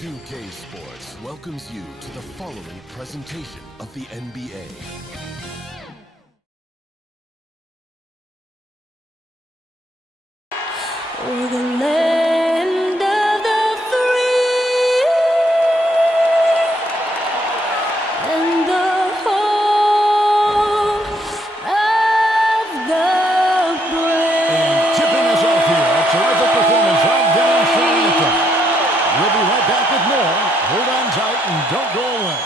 2K Sports welcomes you to the following presentation of the NBA. We're the land of the free and the home of the brave. And tipping us off here, a terrific performance from Dennis Shanika. We'll be right back with more. Hold on tight and don't go away.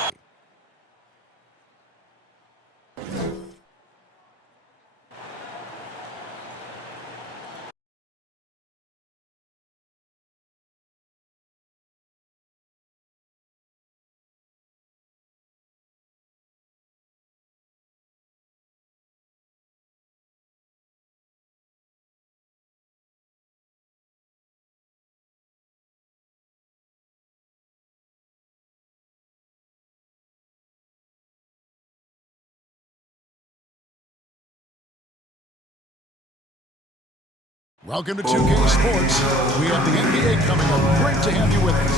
Welcome to 2K Sports. We have the NBA coming up. Great to have you with us.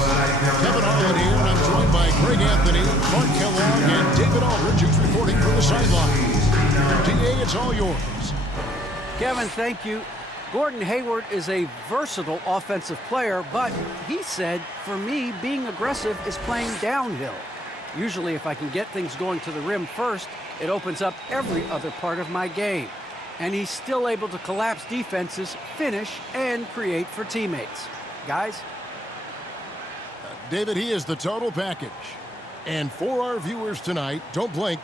Kevin Harlan here, and I'm joined by Greg Anthony, Mark Kellogg, and David Aldridge, who's reporting from the sidelines. DA, it's all yours. Kevin, thank you. Gordon Hayward is a versatile offensive player, but he said, for me, being aggressive is playing downhill. Usually, if I can get things going to the rim first, it opens up every other part of my game. And he's still able to collapse defenses, finish, and create for teammates. Guys? David, he is the total package. And for our viewers tonight, don't blink.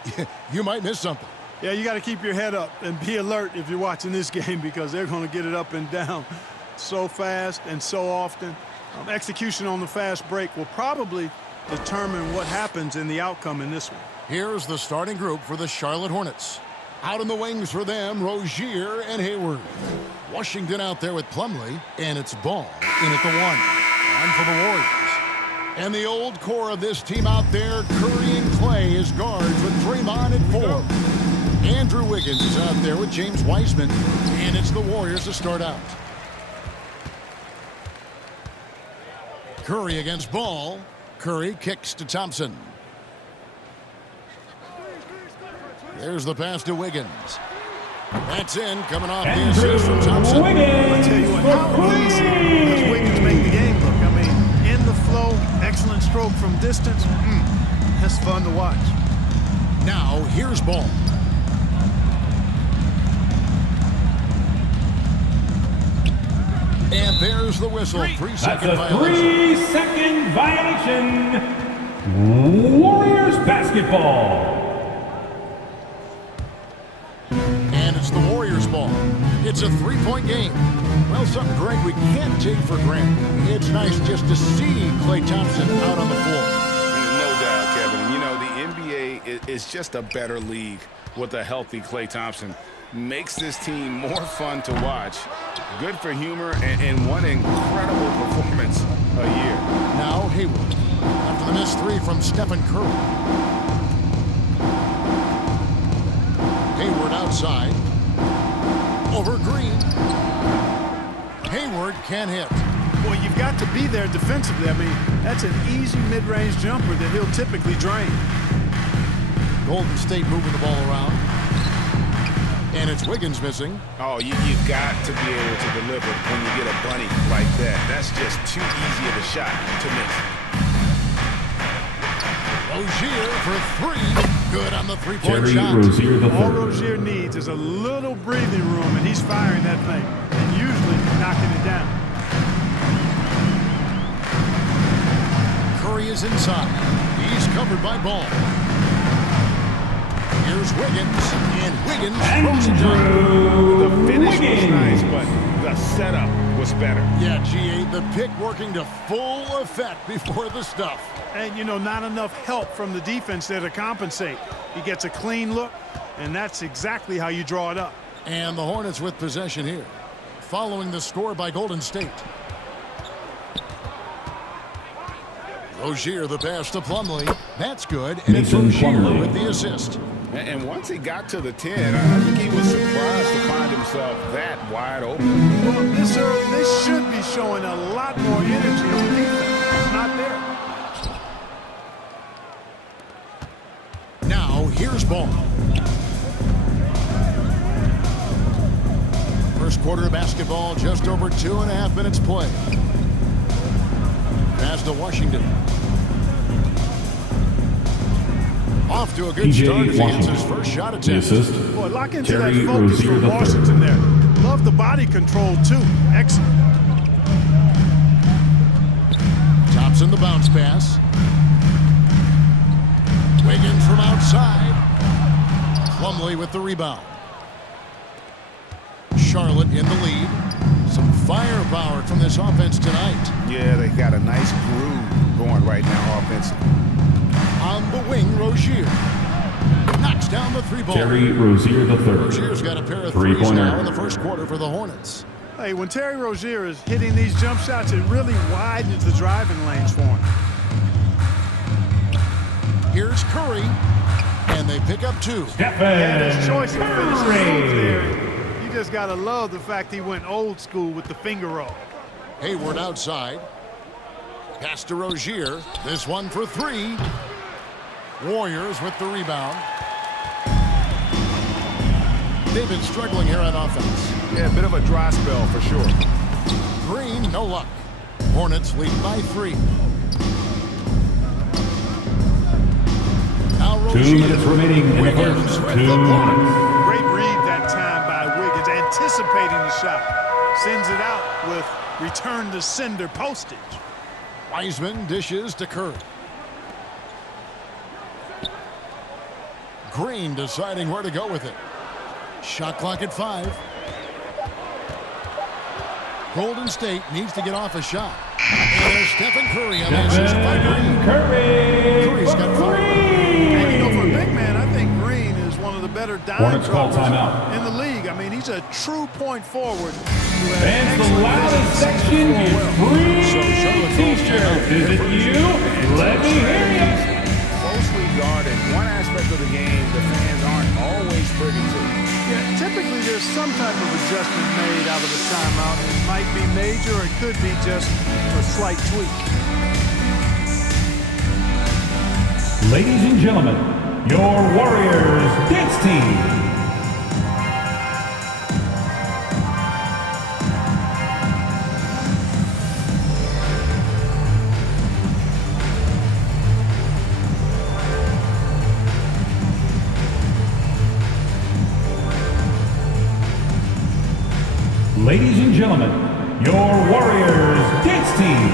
You might miss something. Yeah, you got to keep your head up and be alert if you're watching this game because they're going to get it up and down so fast and so often. Execution on the fast break will probably determine what happens in the outcome in this one. Here's the starting group for the Charlotte Hornets. Out in the wings for them, Rozier and Hayward. Washington out there with Plumlee, and it's Ball in at the one. And for the Warriors. And the old core of this team out there, Curry and Clay as guards with Draymond at four. Andrew Wiggins is out there with James Wiseman, and it's the Warriors to start out. Curry against Ball. Curry kicks to Thompson. There's the pass to Wiggins. That's in, coming off the assist from Thompson. I tell you what, how easy does Wiggins make the game look? I mean, in the flow, excellent stroke from distance. That's fun to watch. Now, here's Ball. And there's the whistle. 3-second violation. 3-second violation. Warriors basketball. And it's the Warriors ball. It's a three-point game. Well, something, Greg, we can't take for granted. It's nice just to see Klay Thompson out on the floor. No doubt, Kevin. You know, the NBA is just a better league with a healthy Klay Thompson. Makes this team more fun to watch. Good for humor and one incredible performance a year. Now Hayward. After the missed three from Stephen Curry. Hayward outside. Over Green. Hayward can't hit. Well, you've got to be there defensively. I mean, that's an easy mid-range jumper that he'll typically drain. Golden State moving the ball around. And it's Wiggins missing. Oh, you got to be able to deliver when you get a bunny like that. That's just too easy of a shot to miss. Rozier for three. Good on the three-point shot. All Rozier needs is a little breathing room, and he's firing that thing, and usually knocking it down. Curry is inside. He's covered by Ball. Here's Wiggins, and Wiggins throws it down. The finish was nice, but the the setup was better. Yeah, G8, the pick working to full effect before the stuff. And, you know, not enough help from the defense there to compensate. He gets a clean look, and that's exactly how you draw it up. And the Hornets with possession here, following the score by Golden State. Rozier the pass to Plumlee. That's good, and it's Rozier with the assist. And once he got to the 10, I think he was surprised to find himself that wide open. Well, this early, they should be showing a lot more energy on defense. It's not there. Now, here's ball. First quarter of basketball, just over 2.5 minutes play. Pass to Washington. Off to a good start as he gets his first shot attempt. Boy, lock into that focus from Washington there. Love the body control, too. Excellent. Thompson the bounce pass. Wiggins from outside. Plumlee with the rebound. Charlotte in the lead. Some firepower from this offense tonight. Yeah, they got a nice groove going right now offensively. On the wing, Rozier knocks down the three ball. Terry Rozier III. Rozier's got a pair of threes now in the first quarter for the Hornets. Hey, when Terry Rozier is hitting these jump shots, it really widens the driving lanes for him. Here's Curry, and they pick up two. And his choice of finishing moves there. You just got to love the fact he went old school with the finger roll. Hayward outside. Pass to Rozier. This one for three. Warriors with the rebound. They've been struggling here on offense. Yeah, a bit of a dry spell for sure. Green, no luck. Hornets lead by 3. Now Rozier. 2 minutes remaining in the first. 2 minutes. Great read that time by Wiggins, anticipating the shot. Sends it out with return to sender postage. Wiseman dishes to Curry. Green deciding where to go with it. Shot clock at 5. Golden State needs to get off a shot. And there's Stephen Curry on the assist by Green. Curry's got 5. And you know, for a big man, I think Green is one of the better dime droppers in the league. I mean, he's a true point forward. And the loudest section is free t-shirt. Is it you? Let me hear you. Closely guarded. One aspect of the game the fans aren't always privy to. Yeah, typically there's some type of adjustment made out of a timeout. It might be major, or it could be just a slight tweak. Ladies and gentlemen, your Warriors dance team. Ladies and gentlemen, your Warriors dance team.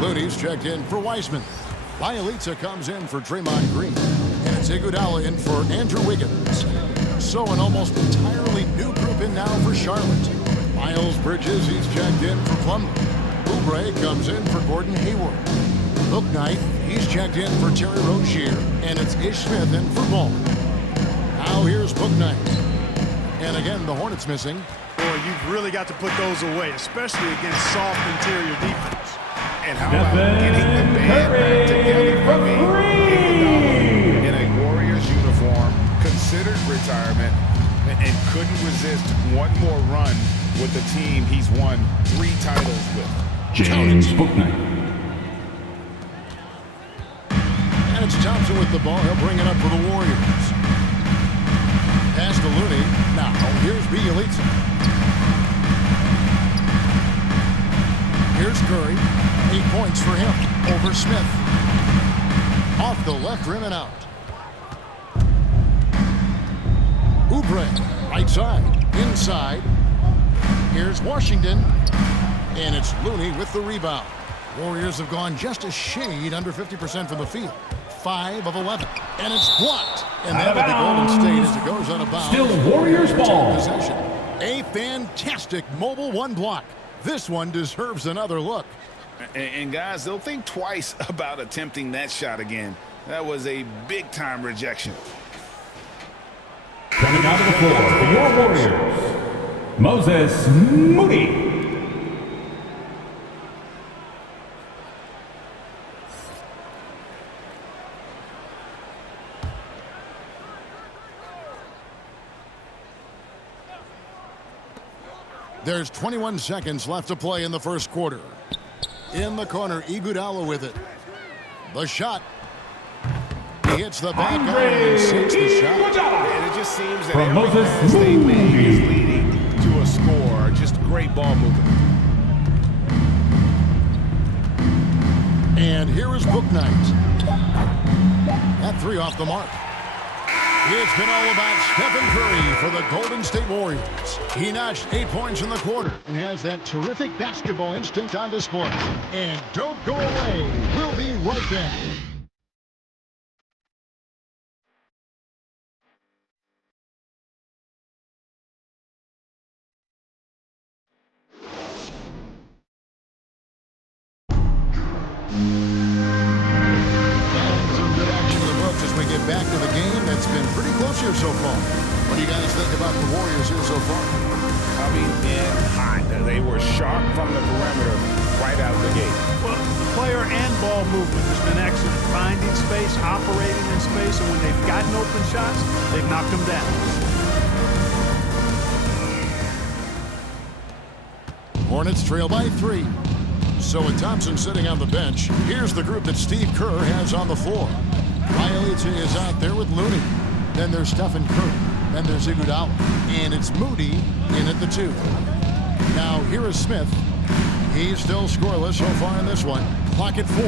Looney's checked in for Wiseman. Bielitsa comes in for Draymond Green. And it's Iguodala in for Andrew Wiggins. So an almost entirely new group in now for Charlotte. Miles Bridges, he's checked in for Plumlee. Oubre comes in for Gordon Hayward. Bouknight, he's checked in for Terry Rozier. And it's Ish Smith in for Ball. Now here's Bouknight. And again, the Hornets missing. Boy, you've really got to put those away, especially against soft interior defense. And how about getting the band back together for me? Iguodala in a Warriors uniform, considered retirement, and couldn't resist one more run with the team he's won 3 titles with. James Bouknight. And it's Thompson with the ball. He'll bring it up for the Warriors. Pass to Looney. Now, here's Bielitsa. Here's Curry. 8 points for him over Smith. Off the left rim and out. Oubre, right side, inside. Here's Washington. And it's Looney with the rebound. Warriors have gone just a shade under 50% from the field. 5 of 11. And it's blocked. And that will be Golden State as it goes out of bounds. Still Warriors ball. Possession. A fantastic mobile one block. This one deserves another look. And guys, they'll think twice about attempting that shot again. That was a big-time rejection. Coming out of the floor for your Warriors, Moses Moody. There's 21 seconds left to play in the first quarter. In the corner, Iguodala with it. The shot. He hits the back iron and sinks the shot. And it just seems that From every Moses pass they make is Moody. leading to a score. Just great ball movement. And here is Bouknight. That 3 off the mark. It's been all about Stephen Curry for the Golden State Warriors. He notched 8 points in the quarter and has that terrific basketball instinct on display. And don't go away. We'll be right back. Back to the game that's been pretty close here so far. What do you guys think about the Warriors here so far? Coming in hot. They were sharp from the perimeter right out of the gate. Well, the player and ball movement has been excellent. Finding space, operating in space, and when they've gotten open shots, they've knocked them down. Hornets trail by 3. So with Thompson sitting on the bench, here's the group that Steve Kerr has on the floor. Bielitsa is out there with Looney. Then there's Stephen Curry. Then there's Iguodala. And it's Moody in at the 2. Now here is Smith. He's still scoreless so far in this one. Clock at 4.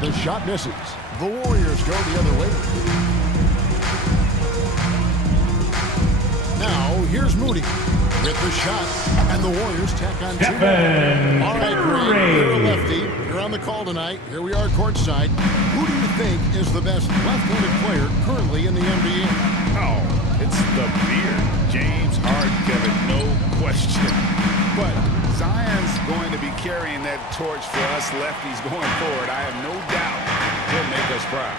The shot misses. The Warriors go the other way. Now here's Moody with the shot. And the Warriors tack on 2. All right, Greg, you're a lefty. You're on the call tonight. Here we are courtside. Who do you think is the best left-handed player currently in the NBA? Oh, it's the beard. James Harden, Kevin, no question. But Zion's going to be carrying that torch for us lefties going forward. I have no doubt he'll make us proud.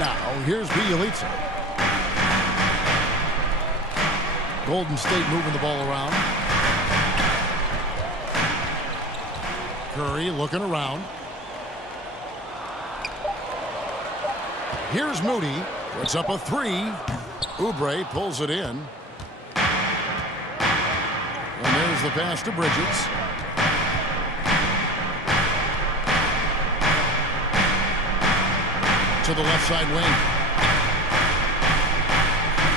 Now, here's Bielitsa. Golden State moving the ball around. Curry looking around. Here's Moody. Puts up a 3. Oubre pulls it in. And there's the pass to Bridges. To the left side wing.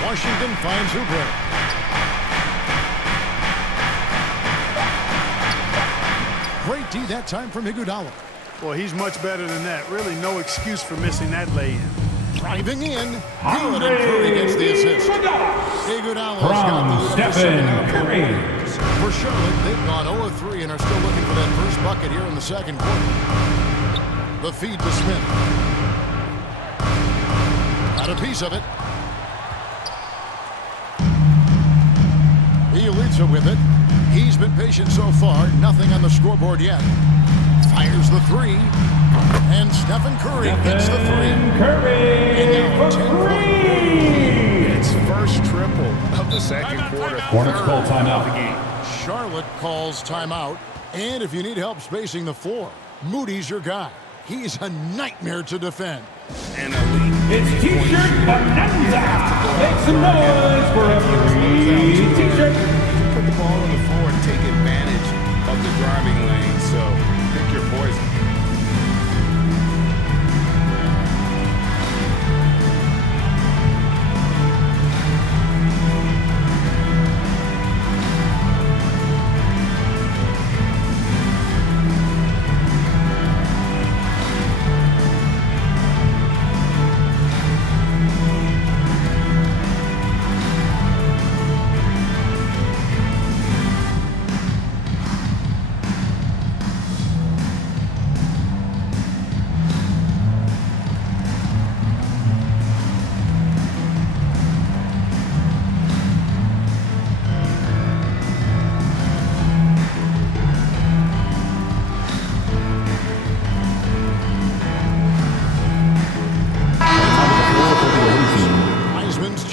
Washington finds Oubre. Great D that time from Iguodala. Well, he's much better than that. Really no excuse for missing that lay-in. Driving in. Good, and Curry gets the assist. Iguodala's got the Stephen Curry. For Charlotte, they've gone 0-3 and are still looking for that first bucket here in the second quarter. The feed to Smith. Got a piece of it. Bielitsa with it. He's been patient so far. Nothing on the scoreboard yet. Fires the 3. And Stephen Curry gets the 3. Curry And now for 10 3. It's first triple of the second quarter. Hornets call timeout. The game. Charlotte calls timeout. And if you need help spacing the floor, Moody's your guy. He's a nightmare to defend. And elite. It's T-shirt bonanza. Make some noise for a free T-shirt. Put the ball on the floor and take advantage of the driving lane. So pick your poison.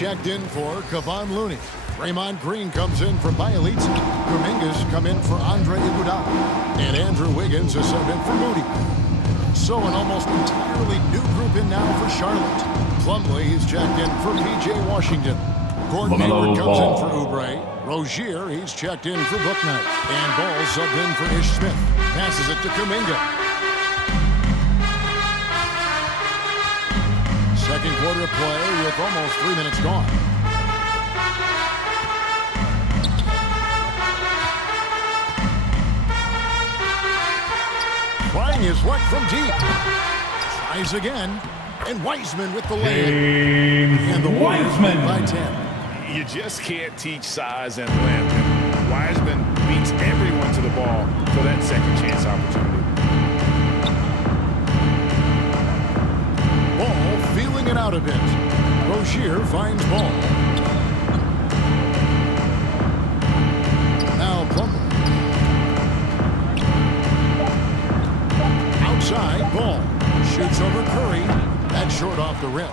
checked in for Kevon Looney. Draymond Green comes in for Bielitsa. Kuminga's come in for Andre Iguodala. And Andrew Wiggins is subbed in for Moody. So an almost entirely new group in now for Charlotte. Plumlee is checked in for P.J. Washington. Gordon Hayward comes in for Oubre. Rozier, he's checked in for Bouknight. And Ball subbed in for Ish Smith. Passes it to Kuminga. Second quarter of play with almost 3 minutes gone. Trying his luck from deep. Tries again. And Wiseman with the lay. And the Warriors lead by 10. You just can't teach size and length. And Wiseman beats everyone to the ball for that second chance opportunity. Ball feeling it out a bit. Rozier finds Ball. Now Plumlee. Outside, Ball. Shoots over Curry. That's short off the rim.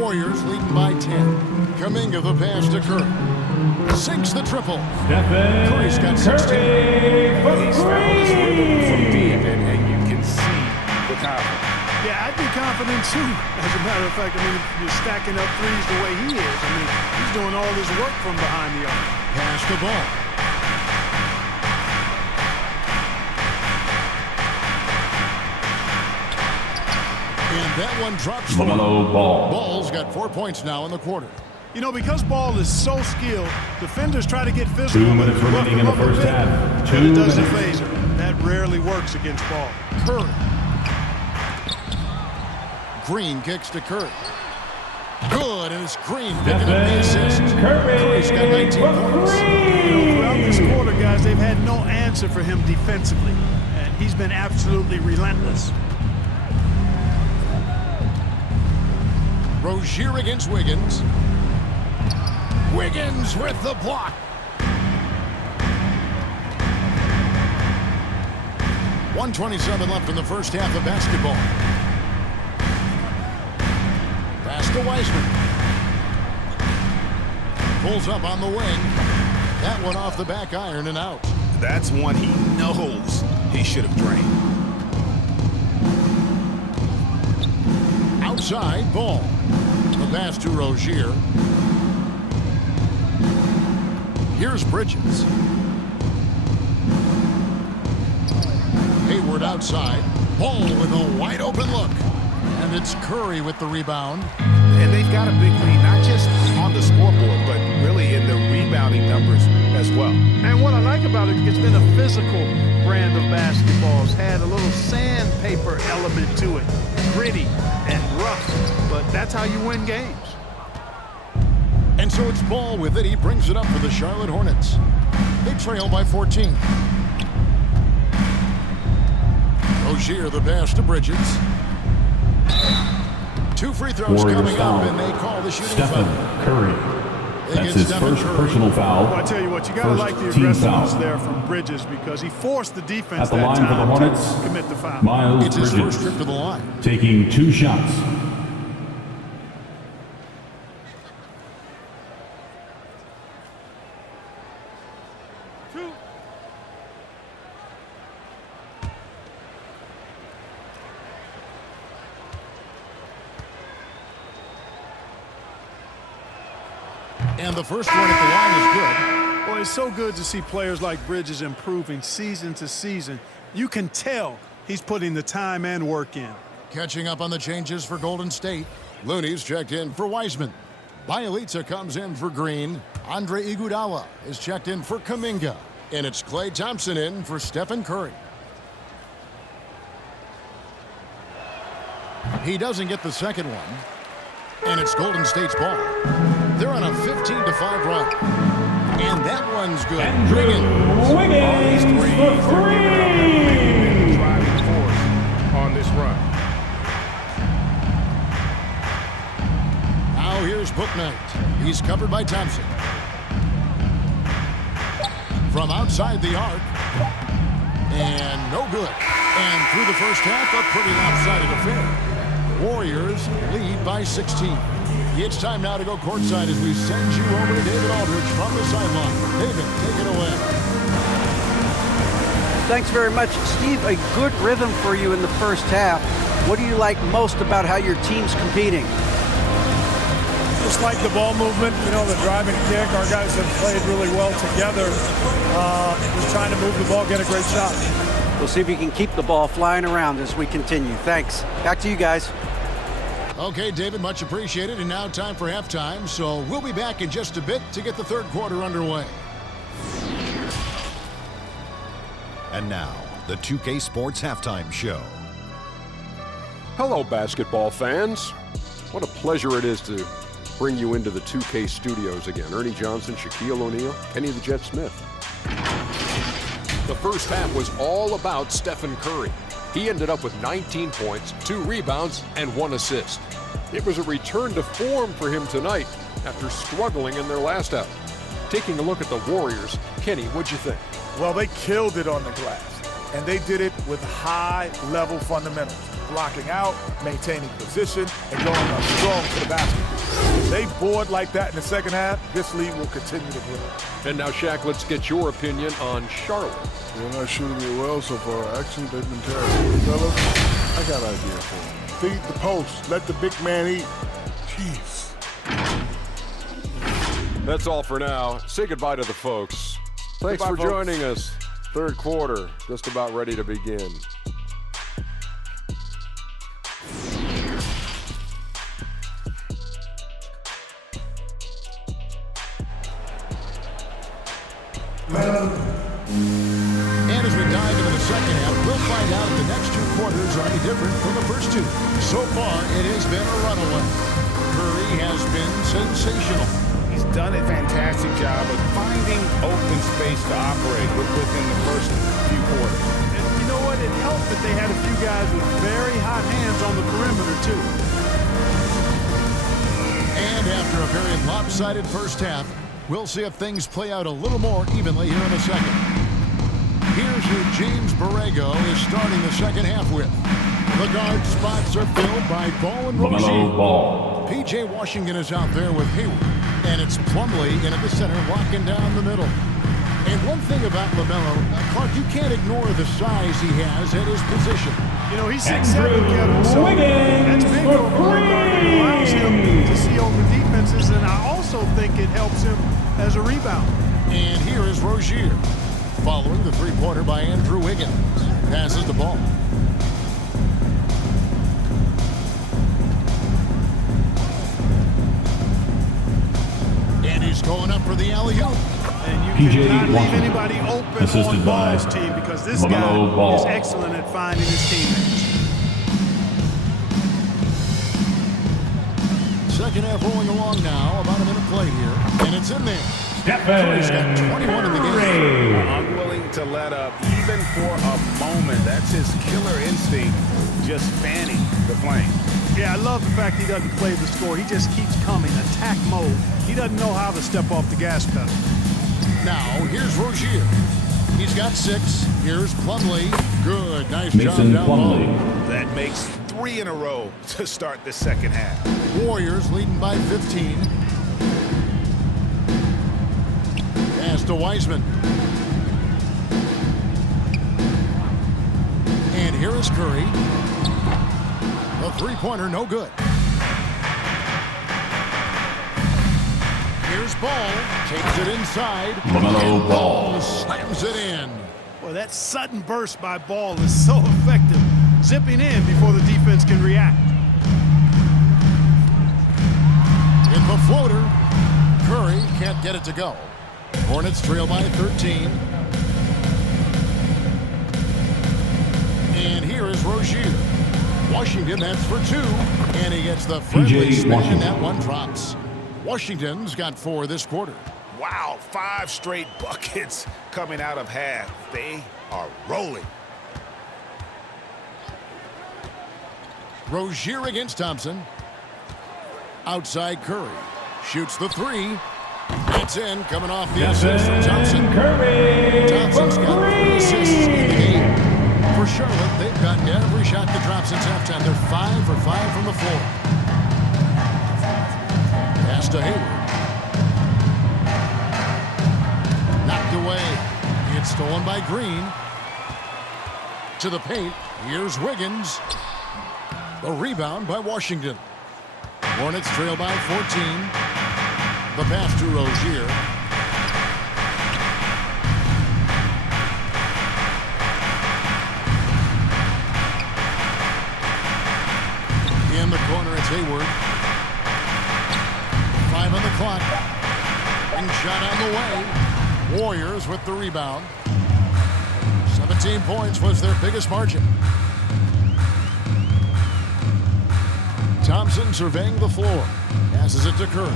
Warriors leading by 10. Kuminga the pass to Curry. Sinks the triple. Curry's got 16. He's found his rhythm from deep, and you can see the confidence. Yeah, I'd be confident too. As a matter of fact, I mean, if you're stacking up threes the way he is, I mean, he's doing all his work from behind the arc. Pass the ball. And that one drops for Ball's got 4 points now in the quarter. You know, because Ball is so skilled, defenders try to get physical. 2 minutes remaining in the first half. But it doesn't phase him. That rarely works against Ball. Curry. Green kicks to Curry. Good, and it's Green picking up the assist. Curry's got 19 points. Throughout this quarter, guys, they've had no answer for him defensively, and he's been absolutely relentless. Rozier against Wiggins. Wiggins with the block. .127 left in the first half of basketball. Pass to Wiseman. Pulls up on the wing. That one off the back iron and out. That's one he knows he should have drained. Outside, Ball. The pass to Rozier. Here's Bridges. Hayward outside. Ball with a wide open look. And it's Curry with the rebound. And they've got a big lead, not just on the scoreboard, but really in the rebounding numbers as well. And what I like about it, it's been a physical brand of basketball. It's had a little sandpaper element to it. Gritty and rough, but that's how you win games. And so it's Ball with it. He brings it up for the Charlotte Hornets. They trail by 14. Rozier the pass to Bridges. 2 free throws Warriors coming foul. up, and they call the shooting Stephen foul. Curry. That's his first personal foul. Well, I tell you what, you got to like the aggressiveness there from Bridges because he forced the defense At the line for the Hornets, to commit the foul. Miles It's his Bridges first trip to the line. taking 2 shots. And the first one at the line is good. Well, it's so good to see players like Bridges improving season to season. You can tell he's putting the time and work in. Catching up on the changes for Golden State. Looney's checked in for Wiseman. Bielitsa comes in for Green. Andre Iguodala is checked in for Kuminga. And it's Klay Thompson in for Stephen Curry. He doesn't get the second one. And it's Golden State's ball. They're on a 15-5 run. And that one's good. Wiggins for 3. Driving force on this run. Now here's Bouknight. He's covered by Thompson. From outside the arc. And no good. And through the first half, a pretty lopsided affair. Warriors lead by 16. It's time now to go courtside as we send you over to David Aldridge from the sideline. David, take it away. Thanks very much, Steve. A good rhythm for you in the first half. What do you like most about how your team's competing? Just like the ball movement, you know, the drive and kick. Our guys have played really well together. Just trying to move the ball, get a great shot. We'll see if you can keep the ball flying around as we continue. Thanks. Back to you guys. Okay, David, much appreciated. And now time for halftime. So we'll be back in just a bit to get the third quarter underway. And now, the 2K Sports Halftime Show. Hello, basketball fans. What a pleasure it is to bring you into the 2K studios again. Ernie Johnson, Shaquille O'Neal, Kenny the Jet Smith. The first half was all about Stephen Curry. He ended up with 19 points, 2 rebounds, and 1 assist. It was a return to form for him tonight after struggling in their last out. Taking a look at the Warriors, Kenny, what'd you think? Well, they killed it on the glass, and they did it with high-level fundamentals. Blocking out, maintaining position, and going up strong to the basket. If they board like that in the second half, this lead will continue to grow. And now, Shaq, let's get your opinion on Charlotte. They're not shooting it well so far. Actually, they've been terrible. Fellas, I got an idea for them. Feed the post. Let the big man eat. Jeez. That's all for now. Say goodbye to the folks. Thanks for joining us. Third quarter, just about ready to begin. And as we dive into the second half, we'll find out if the next 2 quarters are any different from the first 2. So far, it has been a runaway. Curry has been sensational. He's done a fantastic job of finding open space to operate within the first few quarters. And you know what? It helped that they had a few guys with very hot hands on the perimeter, too. And after a very lopsided first half, we'll see if things play out a little more evenly here in a second. Here's who James Borrego is starting the second half with. The guard spots are filled by Ball and Rozier. P.J. Washington is out there with Hayward. And it's Plumlee in at the center, locking down the middle. And one thing about LaMelo, Clark, you can't ignore the size he has at his position. You know, he's 6'7", Kevin, so that's big over one guard. It allows him to see over defenses, and I also think it helps him as a rebounder. And here is Rozier, following the three-pointer by Andrew Wiggins. Passes the ball. And he's going up for the alley-oop. And you cannot leave anybody open on Ball's team because this guy is excellent at finding his teammates. Second half rolling along now, about a minute played here, and it's in there. Curry's got 21 in the game. Unwilling to let up even for a moment. That's his killer instinct, just fanning the flame. Yeah, I love the fact he doesn't play the score. He just keeps coming, attack mode. He doesn't know how to step off the gas pedal. Now, here's Rozier. He's got 6. Here's Plumlee. Good, nice job down low. That makes 3 in a row to start the second half. Warriors leading by 15. Pass to Wiseman. And here is Curry. A three-pointer, no good. Here's Ball. Takes it inside. LaMelo Ball slams it in. Well, that sudden burst by Ball is so effective. Zipping in before the defense can react. In the floater. Curry can't get it to go. Hornets trail by 13. And here is Rozier. Washington, that's for 2. And he gets the friendly spin, and that one drops. Washington's got 4 this quarter. Wow, 5 straight buckets coming out of half. They are rolling. Rozier against Thompson. Outside Curry. Shoots the 3. That's in, coming off the assist from Thompson. Thompson's got 3 assists in the game. For Charlotte, they've gotten every shot that drops since halftime. They're 5 for 5 from the floor. Pass to Hayward. Knocked away. It's stolen by Green. To the paint. Here's Wiggins. The rebound by Washington. Hornets trail by 14. The pass to Rozier. In the corner, it's Hayward. 5 on the clock. Ring shot on the way. Warriors with the rebound. 17 points was their biggest margin. Thompson surveying the floor. Passes it to Curry.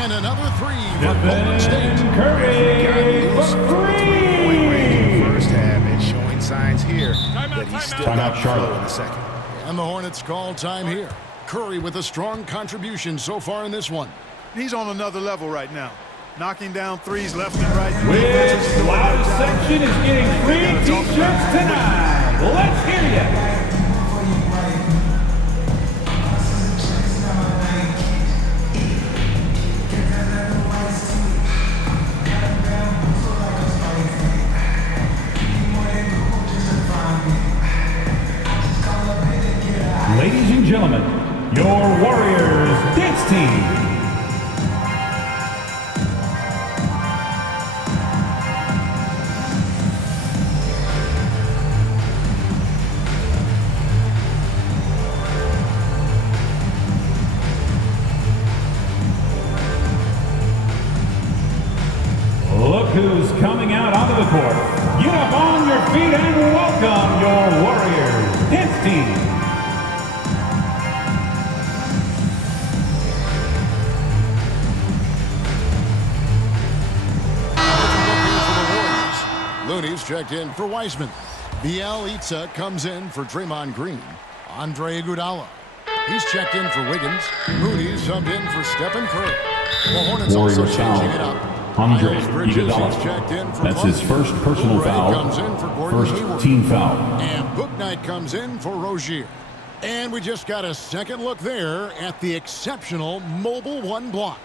And another three for Golden State. Curry for three. First half and showing signs here that he's still got flow in the second. And the Hornets call time here. Curry with a strong contribution so far in this one. He's on another level right now. Knocking down threes left and right. Which loudest section is getting free t-shirts tonight? Let's hear you. Ladies and gentlemen, your Warriors dance team. Look who's coming out onto the court. Get up on your feet and welcome your Warriors dance team. Looney's checked in for Wiseman. Bielitsa comes in for Draymond Green. Andre Iguodala. He's checked in for Wiggins. Mooney's subbed in for Stephen Curry. The Hornets also changing it up. Andre Miles Bridges is Iguodala. checked in for That's his Columbus. first personal Oubre foul. comes in for Gordon First Hayward. team foul. And Bouknight comes in for Rozier. And we just got a second look there at the exceptional Mobile One block.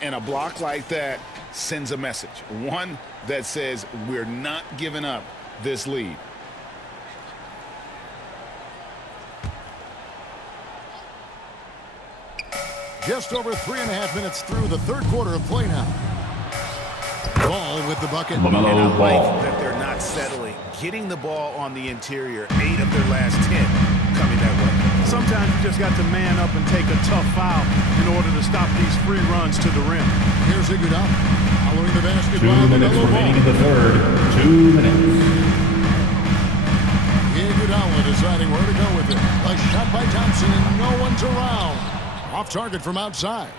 And a block like that sends a message. One that says we're not giving up this lead. Just over 3.5 minutes through the third quarter of play now. Ball with the bucket. And I LaMelo like Ball. that they're not settling. Getting the ball on the interior, 8 of their last 10 coming that way. Sometimes you just got to man up and take a tough foul in order to stop these free runs to the rim. Here's Iguodala following the basket. 2 minutes remaining in the third. 2 minutes. Iguodala deciding where to go with it. A shot by Thompson and no one's around. Off target from outside.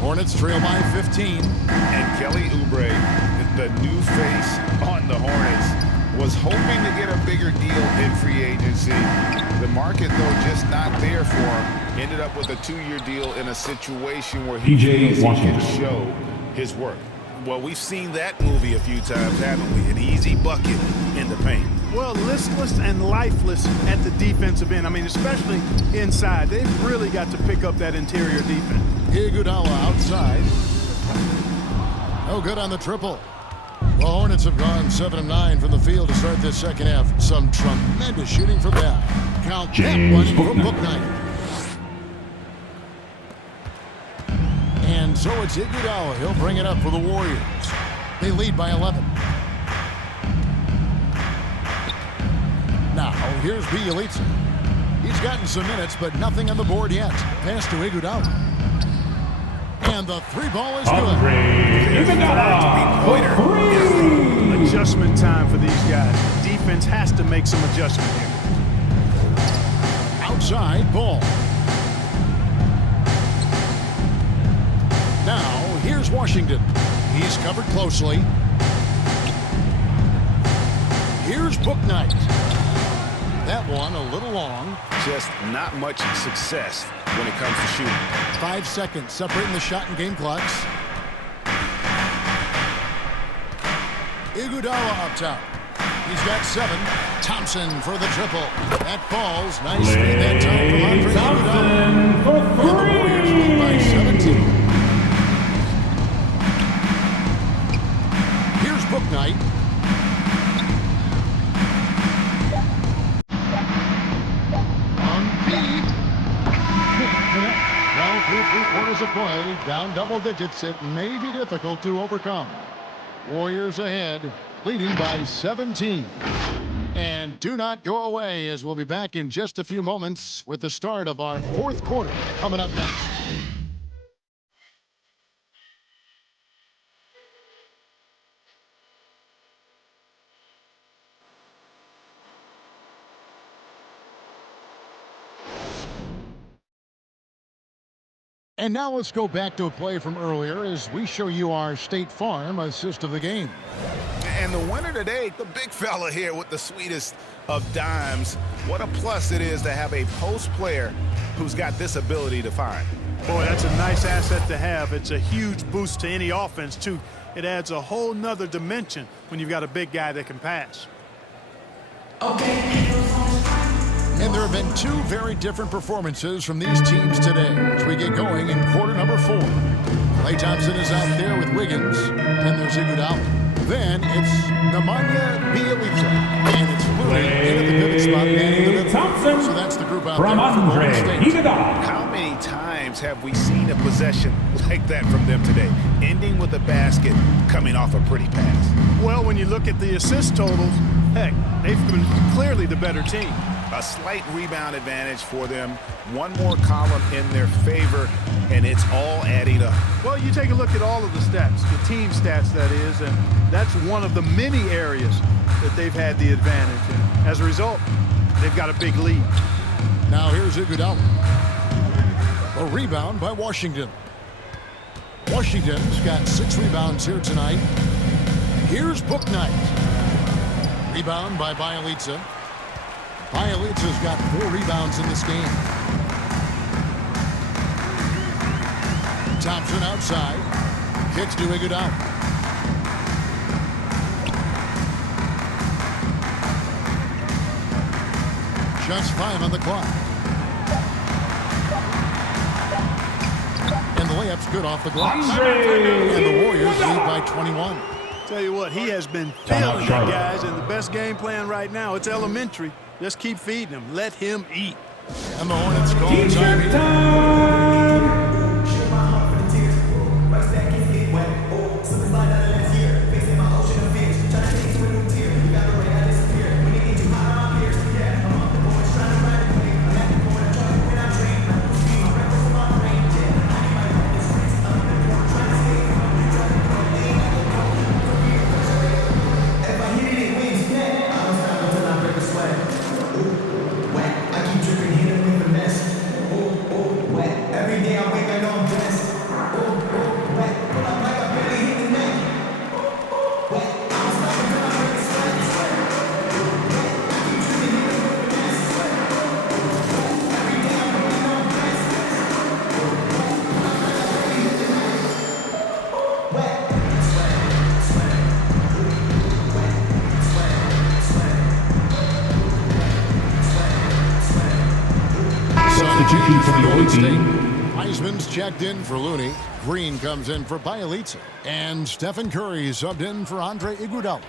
Hornets trail by 15. And Kelly Oubre, the new face on the Hornets, was hoping to get a bigger deal in free agency. The market, though, just not there for him. Ended up with a 2-year deal in a situation where he can show his work. Well, we've seen that movie a few times, haven't we? An easy bucket in the paint. Well, listless and lifeless at the defensive end. I mean, especially inside. They've really got to pick up that interior defense. Iguodala outside. No good on the triple. The Hornets have gone 7 of 9 from the field to start this second half. Some tremendous shooting from them. Count that one for Bouknight. And so it's Iguodala. He'll bring it up for the Warriors. They lead by 11. Now, here's Bielitsa. He's gotten some minutes, but nothing on the board yet. Pass to Iguodala. And the 3 ball is good. Adjustment time for these guys. Defense has to make some adjustment here. Outside ball. Now, here's Washington. He's covered closely. Here's Bouknight. That one a little long. Just not much success when it comes to shooting. 5 seconds separating the shot and game clocks. Iguodala up top. He's got 7. Thompson for the triple. That falls. Nice feed that time from Andre Iguodala. For 3. And the Warriors lead by 7. through 3 quarters of play, down double digits, it may be difficult to overcome. Warriors ahead, leading by 17. And do not go away, as we'll be back in just a few moments with the start of our 4th quarter coming up next. And now let's go back to a play from earlier as we show you our State Farm assist of the game. And the winner today, the big fella here with the sweetest of dimes. What a plus it is to have a post player who's got this ability to find. Boy, that's a nice asset to have. It's a huge boost to any offense, too. It adds a whole nother dimension when you've got a big guy that can pass. And there have been 2 very different performances from these teams today as we get going in quarter number 4. Klay Thompson is out there with Wiggins, and there's Iguodala. Then it's Nemanja Bjelica, and it's Looney in at the pivot spot, manning the middle. Thompson So that's the group out from there for Golden State. Iguodala. How many times have we seen a possession like that from them today, ending with a basket coming off a pretty pass? Well, when you look at the assist totals, heck, they've been clearly the better team. A slight rebound advantage for them. One more column in their favor, and it's all adding up. Well, you take a look at all of the stats, the team stats, that is, and that's one of the many areas that they've had the advantage. And as a result, they've got a big lead. Now here's Iguodala. A rebound by Washington. Washington's got 6 rebounds here tonight. Here's Bouknight. Rebound by Bjelica. Bjelica's got 4 rebounds in this game. Thompson outside. Kicks to Iguodala. Just 5 on the clock. And the layup's good off the glass. And the Warriors lead by 21. Tell you what, he has been feeling it, guys, and the best game plan right now, it's elementary. Just keep feeding him. Let him eat. And the Hornets call time here. Heisman's checked in for Looney. Green comes in for Bjelica. And Stephen Curry subbed in for Andre Iguodala.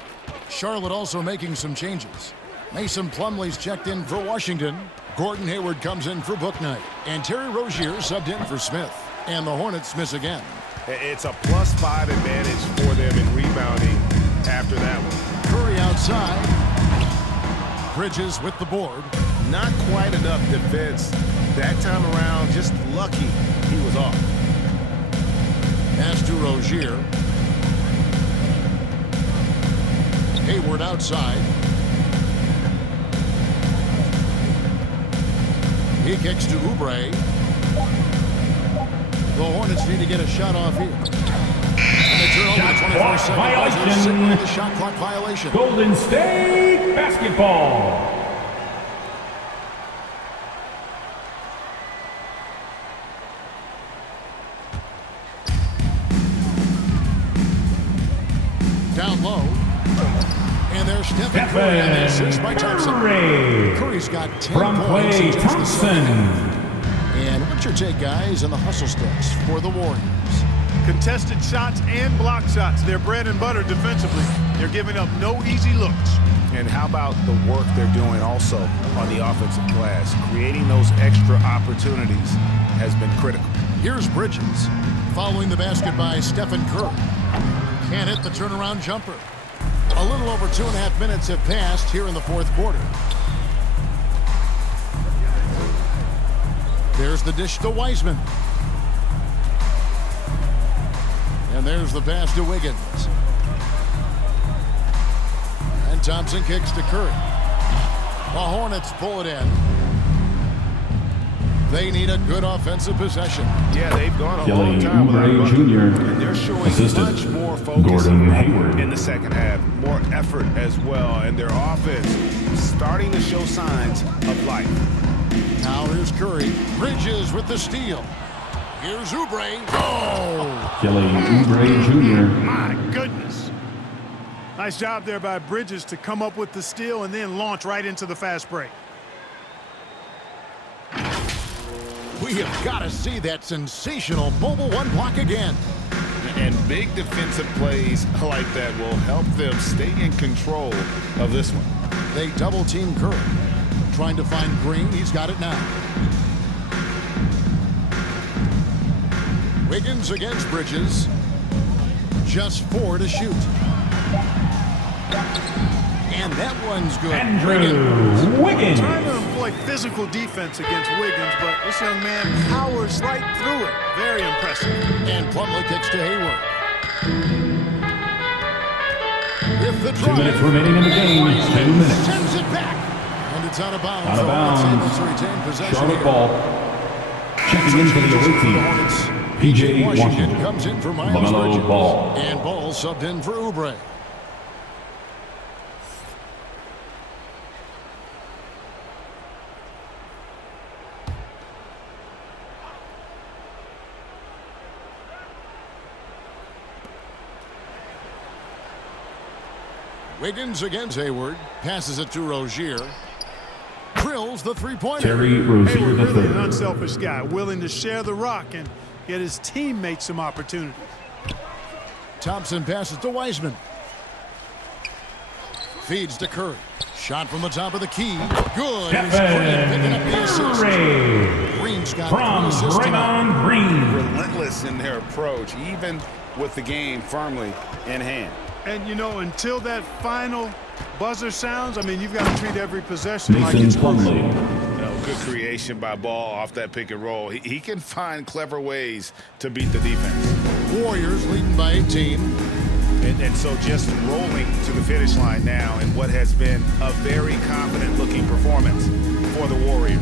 Charlotte also making some changes. Mason Plumlee's checked in for Washington. Gordon Hayward comes in for Bouknight. And Terry Rozier subbed in for Smith. And the Hornets miss again. It's a +5 advantage for them in rebounding after that one. Curry outside. Bridges with the board. Not quite enough defense that time around. Just lucky he was off. Pass to Rozier. Hayward outside. He kicks to Oubre. The Hornets need to get a shot off here. And they turn over the 24-second buzzer, signaling the shot clock violation. Golden State basketball. Down low. And there's Stephen Curry on the assist by Thompson. Curry's got 10 from points Klay against the Sun. Thompson. And what's your take, guys, on the hustle sticks for the Warriors? Contested shots and block shots. They're bread and butter defensively. They're giving up no easy looks. And how about the work they're doing also on the offensive glass? Creating those extra opportunities has been critical. Here's Bridges. Following the basket by Stephen Curry. Can't hit the turnaround jumper. A little over 2.5 minutes have passed here in the fourth quarter. There's the dish to Wiseman. And there's the pass to Wiggins. And Thompson kicks to Curry. The Hornets pull it in. They need a good offensive possession. Yeah, they've gone a Kelly long time without Oubre running. Jr. And they're showing Assistant much more focus Gordon Hayward. in the second half. More effort as well. And their offense starting to show signs of life. Now here's Curry. Bridges with the steal. Here's Oubre. Oh! Kelly Oubre Jr. My goodness. Nice job there by Bridges to come up with the steal and then launch right into the fast break. We have got to see that sensational mobile one block again. And big defensive plays like that will help them stay in control of this one. They double team Curry. Trying to find Green. He's got it now. Wiggins against Bridges. Just 4 to shoot. And that one's good. Andrew Wiggins. Trying to employ physical defense against Wiggins, but this young man powers right through it. Very impressive. And Plumlee kicks to Hayward. With the 2 minutes remaining in the game. 2 minutes. Sends it back. And it's out of bounds. Out of bounds. To retain possession Charlotte here. ball. Checking in for the away team. PJ Washington. Comes in for Miles LaMelo Bridges. Ball. And Ball subbed in for Oubre. Wiggins against Hayward. Passes it to Rozier. Drills the three-pointer. Terry Rozier Hayward the really an third. unselfish guy, willing to share the rock and get his teammates some opportunities. Thompson passes to Wiseman. Feeds to Curry. Shot from the top of the key. Good. Picking up the assist. Green's got From 3 assists tonight. Draymond Green. Relentless in their approach, even with the game firmly in hand. And, you know, until that final buzzer sounds, I mean, you've got to treat every possession like Mason it's crucial. Plumlee. Good creation by Ball off that pick and roll. He can find clever ways to beat the defense. Warriors leading by 18. And so just rolling to the finish line now in what has been a very confident-looking performance for the Warriors.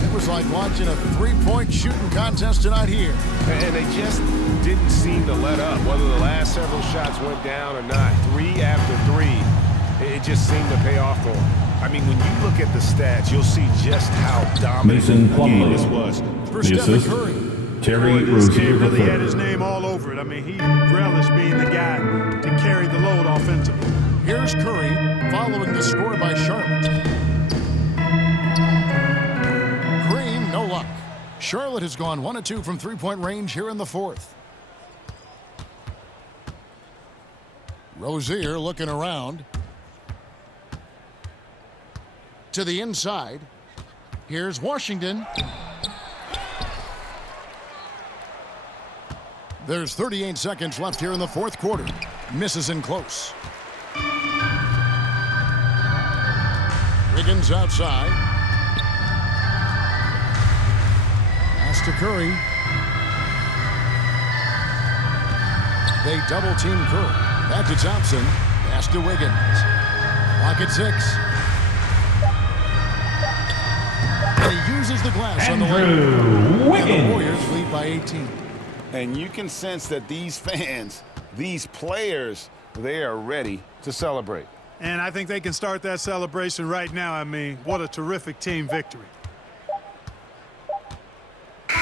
It was like watching a three-point shooting contest tonight here. And they just didn't seem to let up, whether the last several shots went down or not. 3 after 3, it just seemed to pay off for them. I mean, when you look at the stats, you'll see just how dominant Mason the game this Plumlee. was. For The Stephen assist. Curry. Terry Boy, this Rozier kid the really had his third. name all over it. I mean, he relished being the guy to carry the load offensively. Here's Curry following the score by Charlotte. Green, no luck. Charlotte has gone 1 of 2 from three-point range here in the fourth. Rozier looking around. To the inside. Here's Washington. There's 38 seconds left here in the fourth quarter. Misses in close. Wiggins outside. Pass to Curry. They double team Curry. Back to Thompson. Pass to Wiggins. Clock at 6. And he uses the glass on the way. Andrew And Wiggins. the Warriors lead by 18. And you can sense that these fans, these players, they are ready to celebrate. And I think they can start that celebration right now. I mean, what a terrific team victory. So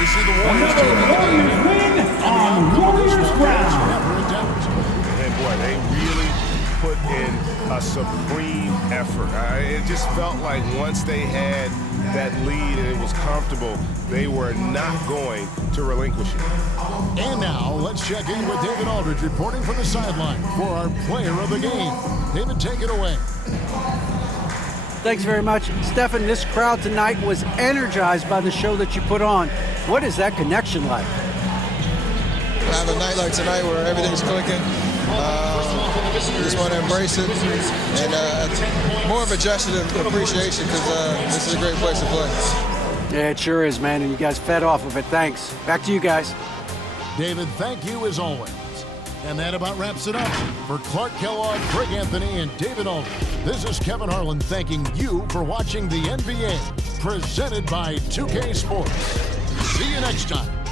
we see the Warriors Another taking the game. Warriors win on Warriors ground. And boy, they really put in a supreme effort. It just felt like once they had that lead and it was comfortable, they were not going to relinquish it. And now let's check in with David Aldridge reporting from the sideline for our player of the game. David, take it away. Thanks very much. Stephen, this crowd tonight was energized by the show that you put on. What is that connection like? Have a night like tonight where everything's clicking. Just want to embrace it, and more of a gesture of appreciation because this is a great place to play. Yeah, it sure is, man, and you guys fed off of it. Thanks. Back to you guys. David, thank you as always. And that about wraps it up. For Clark Kellogg, Greg Anthony, and David Aldridge, this is Kevin Harlan thanking you for watching the NBA, presented by 2K Sports. See you next time.